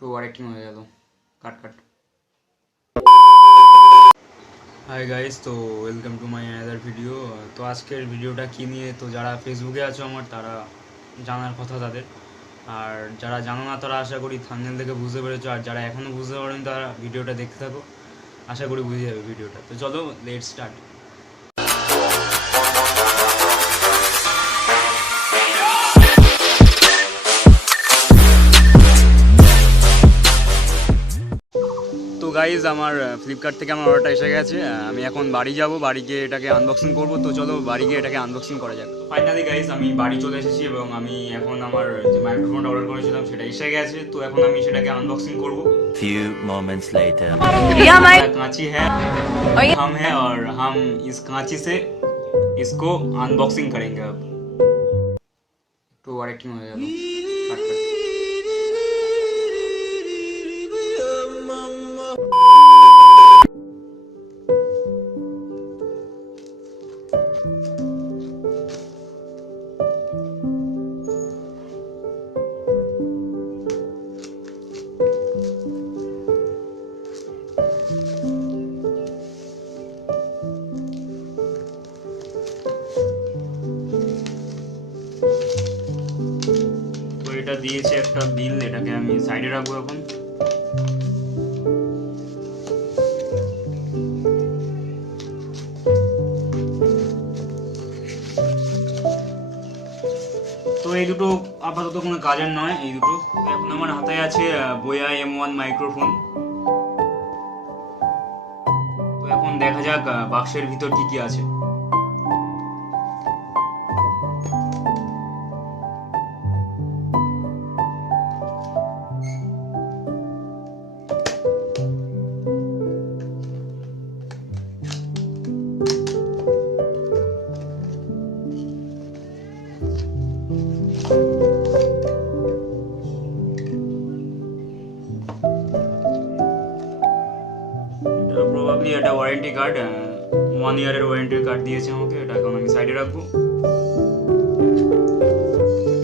তো আরেকটি হয়ে গেল কাট কাট। হাই গাইস, তো welcome to my another video. তো আজকের ভিডিওটা কী নিয়ে, তো যারা ফেসবুকে আছো আমার তারা জানার কথা তাদের, আর যারা জানো না তারা আশা করি থাম্বনেল থেকে বুঝতে পেরেছো, আর যারা এখনও বুঝতে পারেনি তারা ভিডিওটা দেখতে থাকো, আশা করি বুঝে যাবে ভিডিওটা। তো চলো লেটস স্টার্ট। তো গাইজ, আমার ফ্লিপকার্ট থেকে আমার অর্ডারটা এসে গেছে। আমি এখন বাড়ি যাব, বাড়ি গিয়ে এটাকে আনবক্সিং করব। তো চলো বাড়ি গিয়ে এটাকে আনবক্সিং করা যাক। ফাইনালি গাইজ আমি বাড়ি চলে এসেছি এবং আমি এখন আমার যে মাইক্রোফোনটা অর্ডার করেছিলাম সেটা এসে গেছে। তো এখন আমি সেটাকে আনবক্সিং করব। Few moments later. कांची है, हम है और हम इस कांची से इसको अनबॉक्सिंग करेंगे अब। तो वारेक्टिंग हो गया कट कट। এটা দিয়েছে একটা বিল, এটাকে আমি সাইডে রাখবো এখন। তো এই দুটো আপাতত কোনো কাজের নয়, এই দুটো। এখন আমার হাতে আছে বোয়া M1 মাইক্রোফোন। তো এখন দেখা যাক বাক্সের ভিতর কি কি আছে। প্রবাবলি এটা ওয়ারেন্টি কার্ড, 1 ইয়ারের ওয়ারেন্টির কার্ড দিয়েছে আমাকে। এটা এখন আমি সাইডে রাখবো।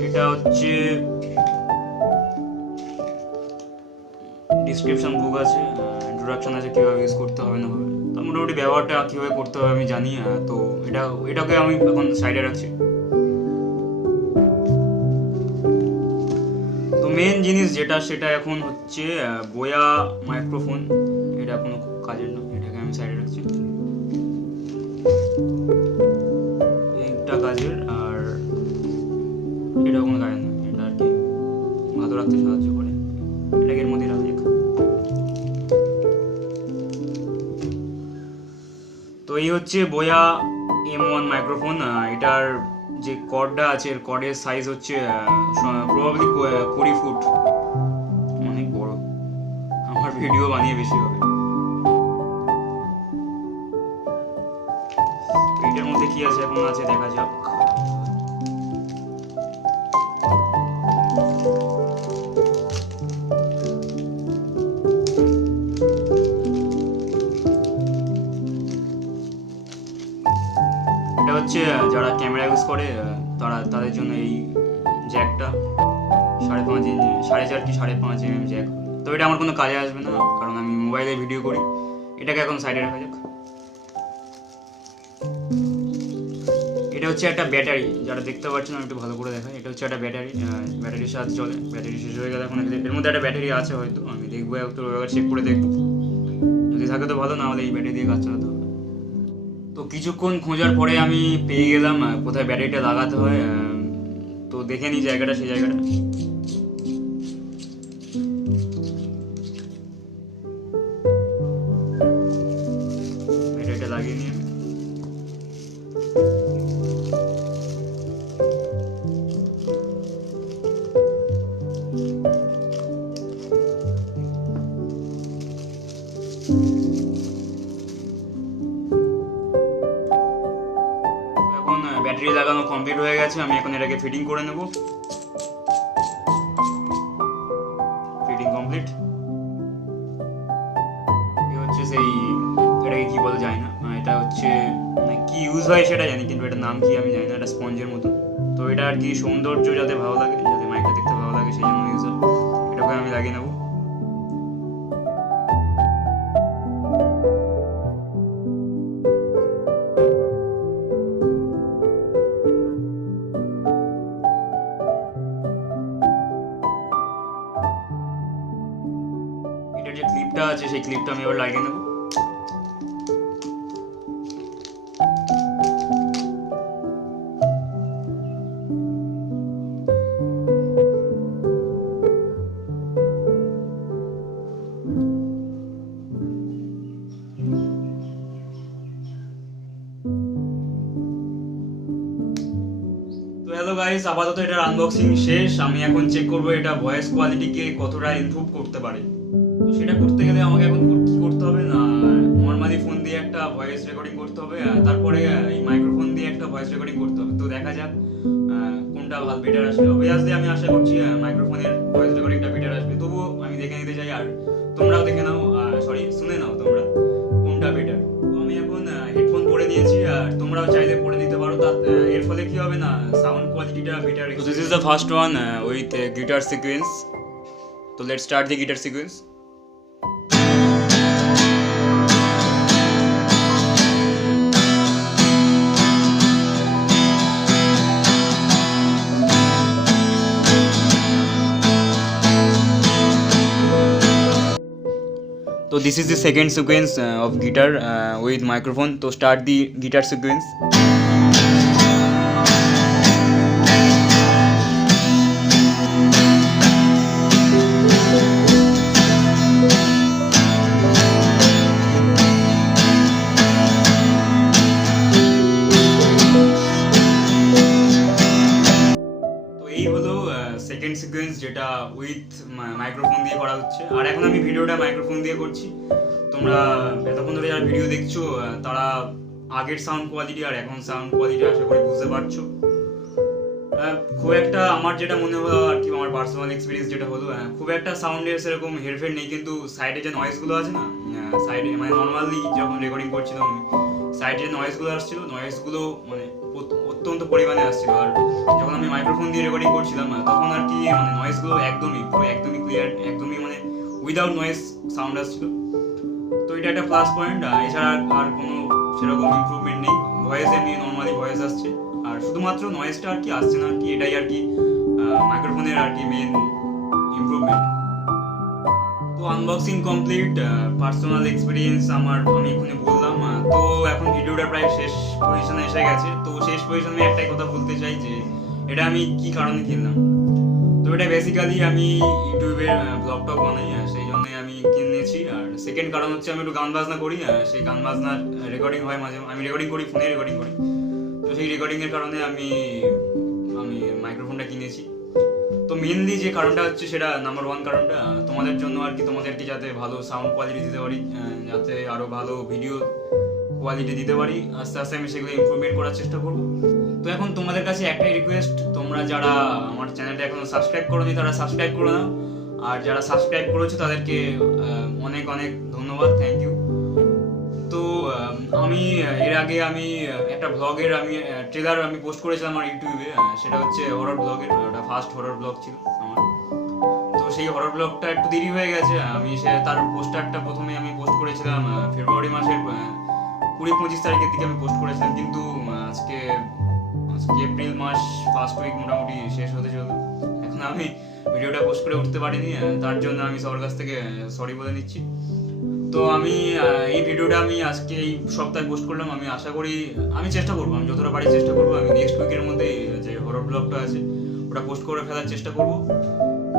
এটা হচ্ছে ডিসক্রিপশন বুক আছে, ইন্ট্রোডাকশন আছে কীভাবে ইউজ করতে হবে না হবে। তো মোটামুটি ব্যবহারটা কীভাবে করতে হবে আমি জানি। তো এটাকে আমি এখন সাইডে রাখছি। তো মেন জিনিস যেটা সেটা এখন হচ্ছে বোয়া মাইক্রোফোন। এটা কোনো কাজের না, এটাকে আমি সাইডে রাখছি। এইটা কাজের, আর এটা কোনো কাজের না। এটা আর কি ভালো রাখতে সাহায্য করে, এটাকে এর মধ্যে রাখা যাক। তো এই হচ্ছে বোয়া M1 মাইক্রোফোন। এটার যে কর্ডটা আছে, এর কর্ডের সাইজ হচ্ছে প্রবাবলি 20 ফুট, অনেক বড়। আমার ভিডিও বানিয়ে বেশি হবে। এটার মধ্যে কি আছে এখন আছে দেখা যাক। এটা হচ্ছে যারা ক্যামেরা ইউজ করে তাদের জন্য এই জ্যাকটা 4.5 কি 5.5 mm জ্যাক। তো এটা আমার কোনো কাজে আসবে না, কারণ আমি মোবাইলে ভিডিও করি। এটাকে এখন সাইডে রাখা যাক। এটা হচ্ছে একটা ব্যাটারি, যারা দেখতে পাচ্ছেন আমি একটু ভালো করে দেখাই। এটা হচ্ছে একটা ব্যাটারি, ব্যাটারির সাহায্যে চলে। ব্যাটারি শেষ হয়ে গেলে এখন এর মধ্যে একটা ব্যাটারি আছে হয়তো, আমি দেখবো একটু চেক করে দেখবো। যদি থাকে তো ভালো, না হলে এই ব্যাটারি দিয়ে কাজ চালাতে হবে। তো কিছুক্ষণ খোঁজার পরে আমি পেয়ে গেলাম কোথায় ব্যাটারিটা লাগাতে হয়। তো দেখে নিই জায়গাটা, সেই জায়গাটা। ব্যাটারিটা লাগিয়ে নিয়ে ব্যাটারি লাগানো কমপ্লিট হয়ে গেছে। আমি এখন এটাকে ফিটিং করে নেব। Fitting complete. এই হচ্ছে সেই, এটাকে কি বলা যায় না, এটা হচ্ছে কি ইউজ হয় সেটা জানি, কিন্তু এটার নাম কি আমি জানি না। এটা স্পঞ্জের মতো। তো এটা আর কি সৌন্দর্য যাতে ভালো লাগে, যাতে মাইকটা দেখতে ভালো লাগে, সেই জন্য ইউজ হয়। এটাকে আমি লাগিয়ে নেবো। ক্লিপটা আছে সেই ক্লিপটা আমি এবার লাগিয়ে নেবো। হ্যালো গাইস, আপাতত এটার আনবক্সিং শেষ। আমি এখন চেক করবো এটা ভয়েস কোয়ালিটিকে কতটা ইমপ্রুভ করতে পারে। তো সেটা করতে গেলে আমাকে এখন কি করতে হবে না, নর্মালি ফোন দিয়ে একটা ভয়েস রেকর্ডিং করতে হবে, তারপরে এই মাইক্রোফোন দিয়ে একটা ভয়েস রেকর্ডিং করতে হবে। তো দেখা যাক কোনটা ভালো বেটার আসবে। অবভিয়াসলি আমি আশা করছি মাইক্রোফোনের ভয়েস রেকর্ডিংটা বেটার আসবে, তবুও আমি দেখে নিতে চাই আর তোমরাও দেখে নাও, শুনে নাও তোমরা কোনটা বেটার। তো আমি এখন হেডফোন পরে নিয়েছি আর তোমরাও চাইলে পরে নিতে পারো। এর ফলে কি হবে না, সাউন্ড কোয়ালিটিটা better. So this is the first one with guitar sequence. So let's start the guitar sequence. So this is the second sequence of guitar with microphone. So start the guitar sequence. Second sequence যেটা with microphone দিয়ে করা হচ্ছে। আর এখন আমি ভিডিওটা microphone দিয়ে করছি। তোমরা এতক্ষণ ধরে যারা ভিডিও দেখছো তারা আগের সাউন্ড কোয়ালিটি আর এখন সাউন্ড কোয়ালিটি আশা করি বুঝতে পারছো। খুব একটা আমার যেটা মনে হলো আর কি, আমার পার্সোনাল এক্সপিরিয়েন্স যেটা হলো, খুব একটা সাউন্ডের সেরকম হেরফের নেই, কিন্তু সাইডে যে নয়েজগুলো আছে না, সাইডে মানে নর্মালি যখন রেকর্ডিং করছিলাম আমি, সাইডে যে নয়েজগুলো আসছিল, নয়েজগুলো মানে অত্যন্ত পরিমাণে আসছিল। আর যখন আমি মাইক্রোফোন দিয়ে রেকর্ডিং করছিলাম তখন আর কি মানে নয়েজগুলো একদমই ক্লিয়ার, একদমই মানে উইদাউট নয়েজ সাউন্ড আসছিল। তো এটা একটা প্লাস পয়েন্ট। এছাড়া আর কোনো সেরকম ইমপ্রুভমেন্ট নেই। ভয়েস এমনি নর্মালি ভয়েস আসছে, আর শুধুমাত্র নয়েজটা আর কি আসছে না আর কি, এটাই আর কি মাইক্রোফোনের আর কি মেইন ইমপ্রুভমেন্ট। তো আনবক্সিং কমপ্লিট, পার্সোনাল এক্সপিরিয়েন্স আমি এখানে বললাম। তো এখন ভিডিওটা প্রায় শেষ পজিশনে এসে গেছে। তো শেষ পজিশনে একটাই কথা বলতে চাই যে এটা আমি কি কারণে কিনলাম। তো এটা বেসিক্যালি আমি ইউটিউবের ব্লগ টক বানাই, সেই জন্য আমি কিনেছি। আর সেকেন্ড কারণ হচ্ছে আমি একটু গান বাজনা করি, সেই গান বাজনার রেকর্ডিং হয় মাঝে, আমি রেকর্ডিং করি, ফোনে রেকর্ডিং করি। তো সেই রেকর্ডিংয়ের কারণে আমি মাইক্রোফোনটা কিনেছি। তো মেনলি যে কারণটা হচ্ছে সেটা নাম্বার ওয়ান কারণটা তোমাদের জন্য আর কি, তোমাদেরকে যাতে ভালো সাউন্ড কোয়ালিটি দিতে পারি, যাতে আরও ভালো ভিডিও কোয়ালিটি দিতে পারি, আস্তে আস্তে আমি সেগুলো ইমপ্রুভমেন্ট করার চেষ্টা করব। তো এখন তোমাদের কাছে একটাই রিকোয়েস্ট, তোমরা যারা আমার চ্যানেলটা এখনো সাবস্ক্রাইব করোনি তারা সাবস্ক্রাইব করে নাও, আর যারা সাবস্ক্রাইব করেছো তাদেরকে অনেক অনেক ধন্যবাদ, থ্যাংক ইউ। তো আমি এর আগে একটা ব্লগের ট্রেলার পোস্ট করেছিলাম আমার ইউটিউবে, সেটা হচ্ছে হরর ব্লগের, ওটা ফার্স্ট হরর ব্লগ ছিল আমার। তো সেই হরর ব্লগটা একটু দেরি হয়ে গেছে। তার পোস্টারটা প্রথমে আমি পোস্ট করেছিলাম ফেব্রুয়ারি মাসের 20-25 তারিখের দিকে আমি পোস্ট করেছিলাম, কিন্তু আজকে এপ্রিল মাস ফার্স্ট উইক মোটামুটি শেষ হতে চলল, এখন আমি ভিডিওটা পোস্ট করে উঠতে পারিনি। তার জন্য আমি সবার কাছ থেকে সরি বলে নিচ্ছি। তো এই ভিডিওটা আজকে এই সপ্তাহে পোস্ট করলাম। আমি আশা করি, আমি চেষ্টা করবো, আমি যতটা পারি চেষ্টা করবো, আমি নেক্সট উইকের মধ্যে যে হরর ব্লগটা আছে ওটা পোস্ট করে ফেলার চেষ্টা করব।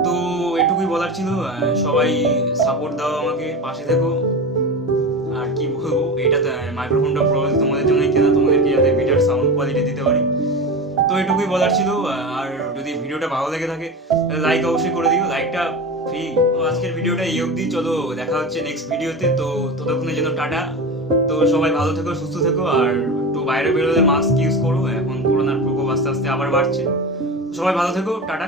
তো এটুকুই বলার ছিল, সবাই সাপোর্ট দাও আমাকে, পাশে থেকো। আর কি বলবো, এইটাতে মাইক্রোফোনটা প্রবাবলি তোমাদের জন্যই কেনা, তোমাদেরকে যাতে বেটার সাউন্ড কোয়ালিটি দিতে পারি। তো এটুকুই বলার ছিল। আর যদি ভিডিওটা ভালো লেগে থাকে তাহলে লাইক অবশ্যই করে দিও, লাইকটা ফ্রি। আজকের ভিডিওটা এই অবধি, চলো দেখা হচ্ছে নেক্সট ভিডিওতে। তো ততক্ষণের জন্য টাটা। তো সবাই ভালো থেকো, সুস্থ থেকো, আর একটু বাইরে বেরোলে মাস্ক ইউজ করো, এখন করোনার প্রকোপ আস্তে আস্তে আবার বাড়ছে। সবাই ভালো থেকো, টাটা।